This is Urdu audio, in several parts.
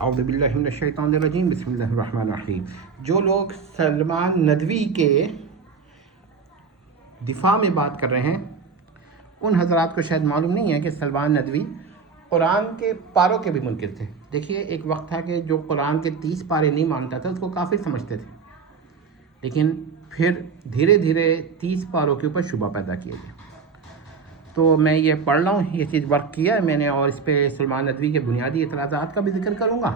اعوذ باللہ من الشیطان الرجیم، بسم اللہ الرحمن الرحیم۔ جو لوگ سلمان ندوی کے دفاع میں بات کر رہے ہیں ان حضرات کو شاید معلوم نہیں ہے کہ سلمان ندوی قرآن کے پاروں کے بھی منکر تھے۔ دیکھیے، ایک وقت تھا کہ جو قرآن کے 30 پارے نہیں مانتا تھا اس کو کافر سمجھتے تھے، لیکن پھر دھیرے دھیرے 30 پاروں کے اوپر شبہ پیدا کیا گیا۔ تو میں یہ پڑھ رہا ہوں، یہ چیز ورک کیا ہے میں نے، اور اس پہ سلمان ندوی کے بنیادی اعتراضات کا بھی ذکر کروں گا،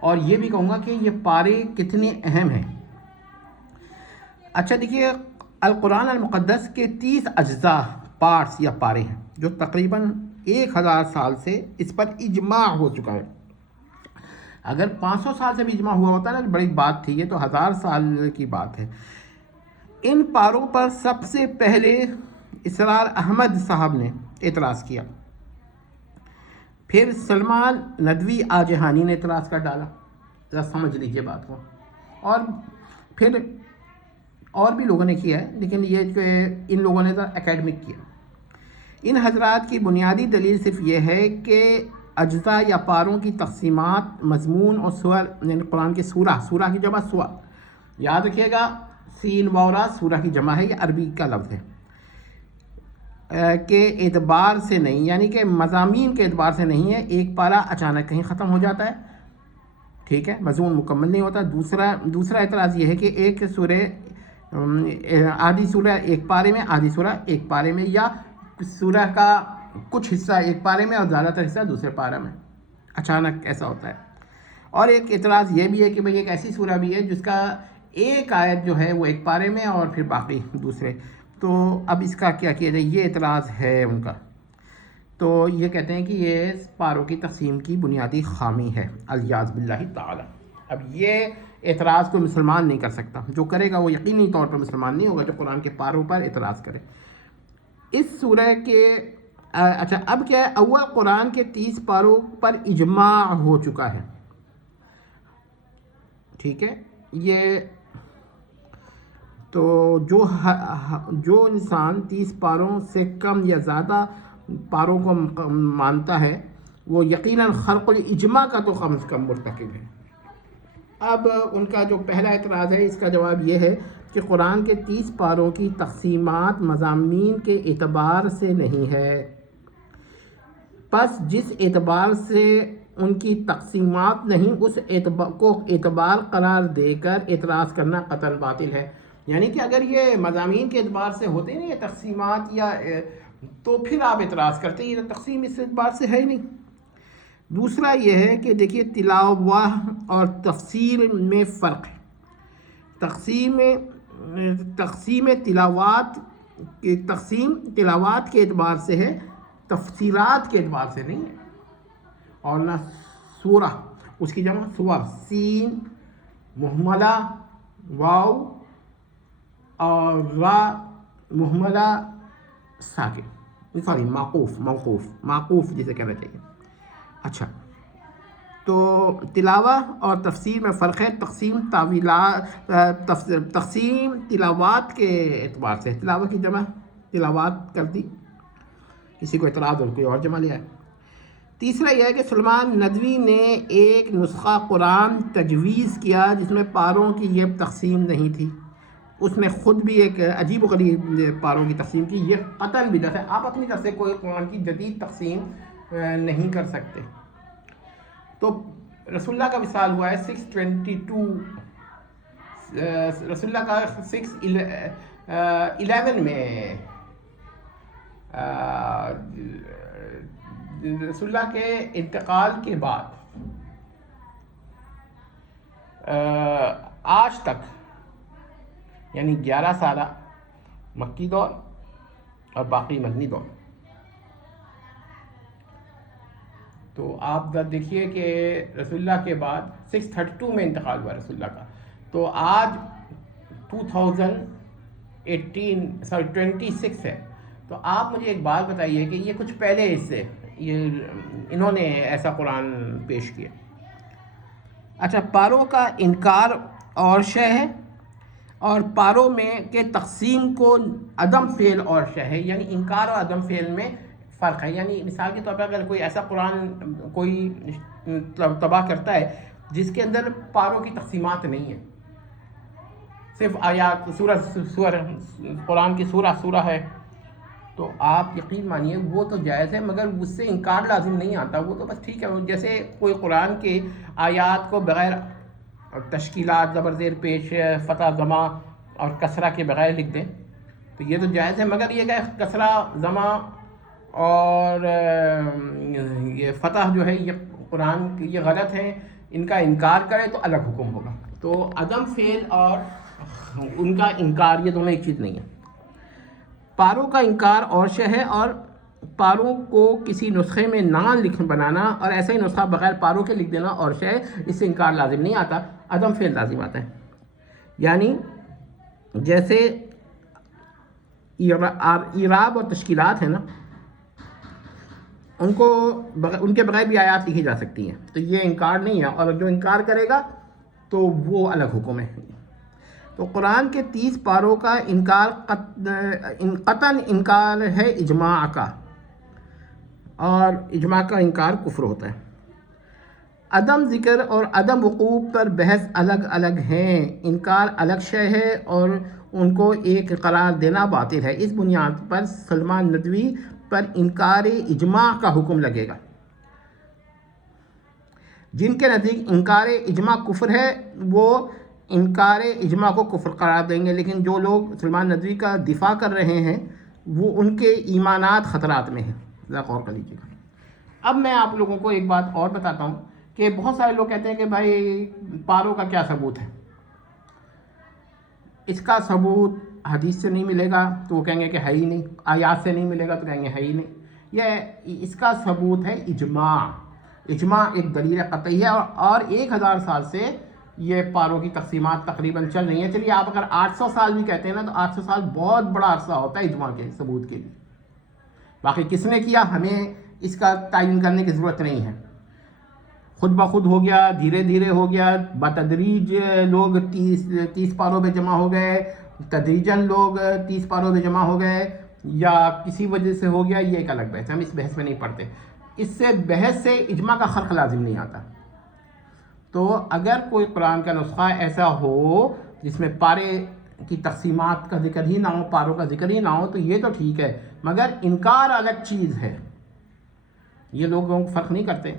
اور یہ بھی کہوں گا کہ یہ پارے کتنے اہم ہیں۔ اچھا دیکھیے، القرآن المقدس کے 30 اجزاء، پارٹس یا پارے ہیں، جو تقریباً 1000 سال سے اس پر اجماع ہو چکا ہے۔ اگر 500 سال سے بھی اجماع ہوا ہوتا ہے نا تو بڑی بات تھی، یہ تو 1000 سال کی بات ہے۔ ان پاروں پر سب سے پہلے اسرار احمد صاحب نے اعتراض کیا، پھر سلمان ندوی آجہانی نے اعتراض کر ڈالا، ذرا سمجھ لیجیے بات کو، اور پھر اور بھی لوگوں نے کیا ہے، لیکن یہ کہ ان لوگوں نے ذرا اکیڈمک کیا۔ ان حضرات کی بنیادی دلیل صرف یہ ہے کہ اجزاء یا پاروں کی تقسیمات، مضمون اور سور، یعنی قرآن کے سورہ کی جمع سور، یاد رکھیے گا، سین وورا سورہ کی جمع ہے، یہ عربی کا لفظ ہے، کے اعتبار سے نہیں، یعنی کہ مضامین کے اعتبار سے نہیں ہے۔ ایک پارہ اچانک کہیں ختم ہو جاتا ہے، ٹھیک ہے، مضمون مکمل نہیں ہوتا۔ دوسرا اعتراض یہ ہے کہ ایک سورہ، آدھی سورہ ایک پارے میں، آدھی سورہ ایک پارے میں، یا سورہ کا کچھ حصہ ایک پارے میں اور زیادہ تر حصہ دوسرے پارے میں، اچانک ایسا ہوتا ہے۔ اور ایک اعتراض یہ بھی ہے کہ بھئی ایک ایسی سورہ بھی ہے جس کا ایک آیت جو ہے وہ ایک پارے میں اور پھر باقی دوسرے، تو اب اس کا کیا کیا جائے، یہ اعتراض ہے ان کا۔ تو یہ کہتے ہیں کہ یہ پاروں کی تقسیم کی بنیادی خامی ہے، الیاذ باللہ تعالی۔ اب یہ اعتراض کوئی مسلمان نہیں کر سکتا، جو کرے گا وہ یقینی طور پر مسلمان نہیں ہوگا، جو قرآن کے پاروں پر اعتراض کرے۔ اس سورہ کے اچھا اب کیا ہے، اول قرآن کے 30 پاروں پر اجماع ہو چکا ہے، ٹھیک ہے۔ یہ تو جو انسان 30 پاروں سے کم یا زیادہ پاروں کو مانتا ہے وہ یقیناً خرق الاجماع کا تو کم از کم مرتکب ہے۔ اب ان کا جو پہلا اعتراض ہے، اس کا جواب یہ ہے کہ قرآن کے 30 پاروں کی تقسیمات مضامین کے اعتبار سے نہیں ہے، پس جس اعتبار سے ان کی تقسیمات نہیں اس کو اعتبار قرار دے کر اعتراض کرنا قطعاً باطل ہے۔ یعنی کہ اگر یہ مضامین کے اعتبار سے ہوتے نہیں یہ تقسیمات، یا تو پھر آپ اعتراض کرتے، یہ تقسیم اس اعتبار سے ہے ہی نہیں۔ دوسرا یہ ہے کہ دیکھیے، تلاوت اور تفسیر میں فرق ہے۔ تقسیم تلاوات کے اعتبار سے ہے، تفسیرات کے اعتبار سے نہیں ہے۔ اور نہ سورہ، اس کی جمع سور، سین مہملہ واو اور را مہملہ ساکن، سوری معقوف جسے کہنا چاہیے۔ اچھا، تو تلاوت اور تفسیر میں فرق ہے۔ تقسیم تلاوات کے اعتبار سے، تلاوت کی جمع تلاوات کر دی، کسی کو اعتراض اور کوئی اور جمع لیا ہے۔ تیسرا یہ ہے کہ سلمان ندوی نے ایک نسخہ قرآن تجویز کیا جس میں پاروں کی یہ تقسیم نہیں تھی، اس نے خود بھی ایک عجیب و غریب پاروں کی تقسیم کی، یہ قطعاً بدعت ہے۔ آپ اپنی طرف سے کوئی قرآن کی جدید تقسیم نہیں کر سکتے۔ تو رسول اللہ کا وصال ہوا ہے 622، رسول اللہ کا 611 میں، رسول اللہ کے انتقال کے بعد آج تک، یعنی 11 سالہ مکی دور اور باقی مدنی دور۔ تو آپ دیکھیے کہ رسول اللہ کے بعد 632 میں انتقال ہوا رسول اللہ کا، تو آج 26 ہے۔ تو آپ مجھے ایک بات بتائیے کہ یہ کچھ پہلے اس سے انہوں نے ایسا قرآن پیش کیا۔ اچھا، پاروں کا انکار اور شے ہے، اور پاروں میں کے تقسیم کو عدم فعل اور شے ہے، یعنی انکار اور عدم فعل میں فرق ہے. یعنی مثال کے طور پر اگر کوئی ایسا قرآن کوئی تباہ کرتا ہے جس کے اندر پاروں کی تقسیمات نہیں ہیں، صرف آیات سورہ قرآن کی سورہ ہے، تو آپ یقین مانیے وہ تو جائز ہے، مگر اس سے انکار لازم نہیں آتا. وہ تو بس ٹھیک ہے، جیسے کوئی قرآن کے آیات کو بغیر تشکیلات، زبر زیر پیش، فتح ضمہ اور کسرہ کے بغیر لکھ دیں تو یہ تو جائز ہے، مگر یہ کہ کسرہ ضمہ اور یہ فتح جو ہے یہ قرآن کی یہ غلط ہے، ان کا انکار کرے تو الگ حکم ہوگا. تو عدم فعل اور ان کا انکار یہ دونوں ایک چیز نہیں ہے. پاروں کا انکار اور شے ہے، اور پاروں کو کسی نسخے میں نہ بنانا اور ایسا ہی نسخہ بغیر پاروں کے لکھ دینا اور شے ہے، اس سے انکار لازم نہیں آتا، عدم فعل لازم آتا ہے. یعنی جیسے اعراب اور تشکیلات ہیں نا، ان کے بغیر بھی آیات لکھی جا سکتی ہیں، تو یہ انکار نہیں ہے، اور جو انکار کرے گا تو وہ الگ حکم ہے. تو قرآن کے 30 پاروں کا انکار قطعاً انکار ہے اجماع کا، اور اجماع کا انکار کفر ہوتا ہے. عدم ذکر اور عدم وقوع پر بحث الگ الگ ہیں، انکار الگ شے ہے اور ان کو ایک قرار دینا باطل ہے. اس بنیاد پر سلمان ندوی پر انکار اجماع کا حکم لگے گا. جن کے نزدیک انکار اجماع کفر ہے وہ انکار اجماع کو کفر قرار دیں گے، لیکن جو لوگ سلمان ندوی کا دفاع کر رہے ہیں وہ ان کے ایمانات خطرات میں ہیں. ذرا غور کر لیجیے گا. اب میں آپ لوگوں کو ایک بات اور بتاتا ہوں کہ بہت سارے لوگ کہتے ہیں کہ بھائی پاروں کا کیا ثبوت ہے. اس کا ثبوت حدیث سے نہیں ملے گا تو وہ کہیں گے کہ ہے ہی نہیں، آیات سے نہیں ملے گا تو کہیں گے ہے ہی نہیں. یہ اس کا ثبوت ہے اجماع. اجماع ایک دلیل قطعی ہے، اور 1000 سال سے یہ پاروں کی تقسیمات تقریباً چل رہی ہیں. چلیے آپ اگر 800 سال بھی کہتے ہیں نا، تو 800 سال بہت بڑا عرصہ ہوتا ہے اجماع کے ثبوت کے لیے. باقی کس نے کیا ہمیں اس کا تعین کرنے کی ضرورت نہیں ہے، خود بخود ہو گیا، دھیرے دھیرے ہو گیا، بتدریج لوگ 30 پاروں پہ جمع ہو گئے، تدریجاً لوگ 30 پاروں پہ جمع ہو گئے، یا کسی وجہ سے ہو گیا، یہ ایک الگ بحث ہے، ہم اس بحث میں نہیں پڑھتے. اس سے بحث سے اجماع کا خرق لازم نہیں آتا. تو اگر کوئی قرآن کا نسخہ ایسا ہو جس میں پارے کی تقسیمات کا ذکر ہی نہ ہو، پاروں کا ذکر ہی نہ ہو، تو یہ تو ٹھیک ہے، مگر انکار الگ چیز ہے. یہ لوگوں کو فرق نہیں کرتے.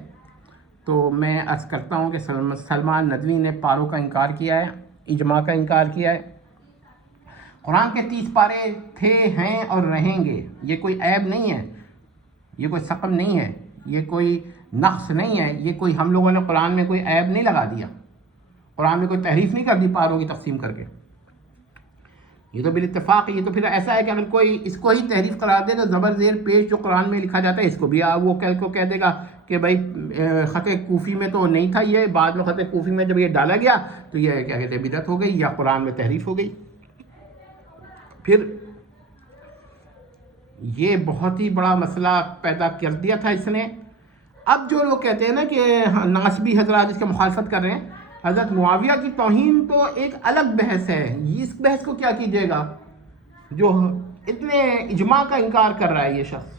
تو میں عرض کرتا ہوں کہ سلمان ندوی نے پاروں کا انکار کیا ہے، اجماع کا انکار کیا ہے. قرآن کے 30 پارے تھے، ہیں اور رہیں گے. یہ کوئی عیب نہیں ہے، یہ کوئی سقم نہیں ہے، یہ کوئی نقص نہیں ہے، یہ کوئی ہم لوگوں نے قرآن میں کوئی عیب نہیں لگا دیا، قرآن میں کوئی تحریف نہیں کر دی پاروں کی تقسیم کر کے. یہ تو بالاتفاق. یہ تو پھر ایسا ہے کہ اگر کوئی اس کو ہی تحریف قرار دے تو زبر زیر پیش جو قرآن میں لکھا جاتا ہے اس کو بھی وہ کہہ دے گا کہ بھائی خط کوفی میں تو نہیں تھا، یہ بعد میں خط کوفی میں جب یہ ڈالا گیا تو یہ کیا کہتے ہیں بدعت ہو گئی یا قرآن میں تحریف ہو گئی. پھر یہ بہت ہی بڑا مسئلہ پیدا کر دیا تھا اس نے. اب جو لوگ کہتے ہیں نا کہ ناسبی حضرات اس کے مخالفت کر رہے ہیں، حضرت معاویہ کی توہین تو ایک الگ بحث ہے. اس بحث کو کیا کیجیے گا؟ جو اتنے اجماع کا انکار کر رہا ہے یہ شخص،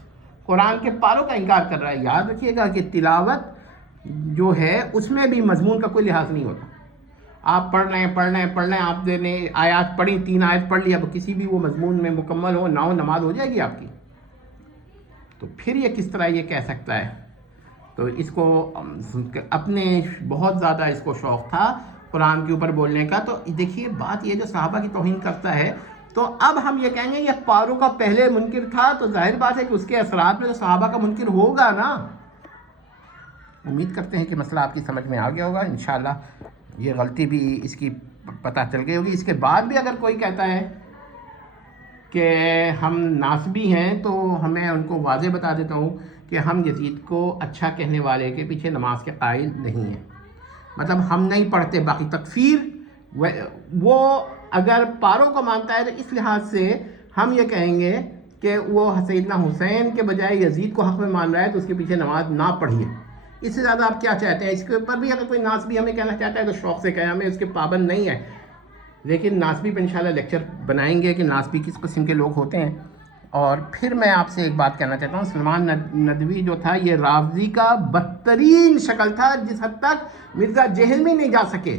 قرآن کے پاروں کا انکار کر رہا ہے. یاد رکھیے گا کہ تلاوت جو ہے اس میں بھی مضمون کا کوئی لحاظ نہیں ہوتا. آپ پڑھ رہے ہیں، آپ نے آیات پڑھی، 3 آیت پڑھ لی، اب کسی بھی وہ مضمون میں مکمل ہو نہ ہو، نماز ہو جائے گی آپ کی. تو پھر یہ کس طرح یہ کہہ سکتا ہے؟ تو اس کو اپنے بہت زیادہ اس کو شوق تھا قرآن کے اوپر بولنے کا. تو دیکھیے بات یہ جو صحابہ کی توہین کرتا ہے، تو اب ہم یہ کہیں گے یہ پاروں کا پہلے منکر تھا، تو ظاہر بات ہے کہ اس کے اثرات میں تو صحابہ کا منکر ہوگا نا. امید کرتے ہیں کہ مسئلہ آپ کی سمجھ میں آ گیا ہوگا. انشاءاللہ یہ غلطی بھی اس کی پتہ چل گئی ہوگی. اس کے بعد بھی اگر کوئی کہتا ہے کہ ہم ناسبی ہیں تو ہمیں ان کو واضح بتا دیتا ہوں کہ ہم یزید کو اچھا کہنے والے کے پیچھے نماز کے قائل نہیں ہیں. مطلب ہم نہیں پڑھتے. باقی تکفیر وہ اگر پاروں کو مانتا ہے تو اس لحاظ سے ہم یہ کہیں گے کہ وہ سیدنا حسین کے بجائے یزید کو حق میں مان رہا ہے تو اس کے پیچھے نماز نہ پڑھیے. اس سے زیادہ آپ کیا چاہتے ہیں؟ اس کے اوپر بھی اگر کوئی ناسبی ہمیں کہنا چاہتا ہے تو شوق سے کہیں، ہمیں اس کے پابند نہیں ہے. لیکن ناسبی پہ انشاءاللہ لیکچر بنائیں گے کہ ناسبی کس قسم کے لوگ ہوتے ہیں. اور پھر میں آپ سے ایک بات کہنا چاہتا ہوں، سلمان ندوی جو تھا یہ رافضی کا بدترین شکل تھا، جس حد تک مرزا جہلمی نہیں جا سکے.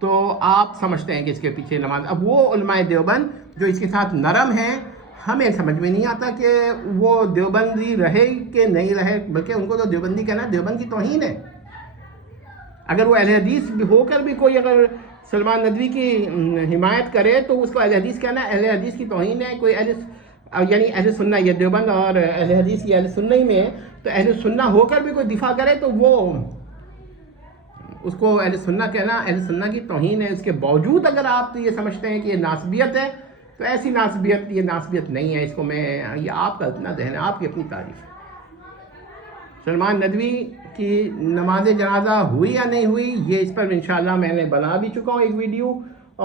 تو آپ سمجھتے ہیں کہ اس کے پیچھے نماز. اب وہ علماء دیوبند جو اس کے ساتھ نرم ہیں، ہمیں سمجھ میں نہیں آتا کہ وہ دیوبندی رہے کہ نہیں رہے، بلکہ ان کو تو دیوبندی کہنا دیوبند کی توہین ہے. اگر وہ اہل حدیث ہو کر بھی کوئی اگر سلمان ندوی کی حمایت کرے تو اس کو اہل حدیث کہنا اہل حدیث کی توہین ہے. کوئی یعنی اہل سنہ، یہ دیوبند اور اہل حدیث یہ اہل سنہ ہی میں ہے، تو اہل سنہ ہو کر بھی کوئی دفاع کرے تو وہ اس کو اہل سنہ کہنا اہل سنہ کی توہین ہے. اس کے باوجود اگر آپ یہ سمجھتے ہیں کہ یہ ناسبیت ہے تو ایسی ناسبیت، یہ ناسبیت نہیں ہے. اس کو میں، یہ آپ کا اپنا ذہن ہے، آپ کی اپنی تعریف ہے. سلمان ندوی کی نماز جنازہ ہوئی یا نہیں ہوئی، یہ اس پر انشاءاللہ میں نے بنا بھی چکا ہوں ایک ویڈیو،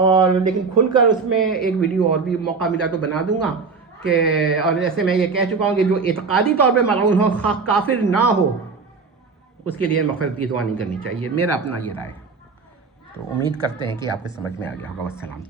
اور لیکن کھل کر اس میں ایک ویڈیو اور بھی موقع ملا تو بنا دوں گا کہ، اور جیسے میں یہ کہہ چکا ہوں کہ جو اعتقادی طور پہ ملعون ہو، خواہ کافر نہ ہو، اس کے لیے مغفرت کی دعا نہیں کرنی چاہیے. میرا اپنا یہ رائے. تو امید کرتے ہیں کہ آپ کو سمجھ میں آ گیا ہوگا. والسلام.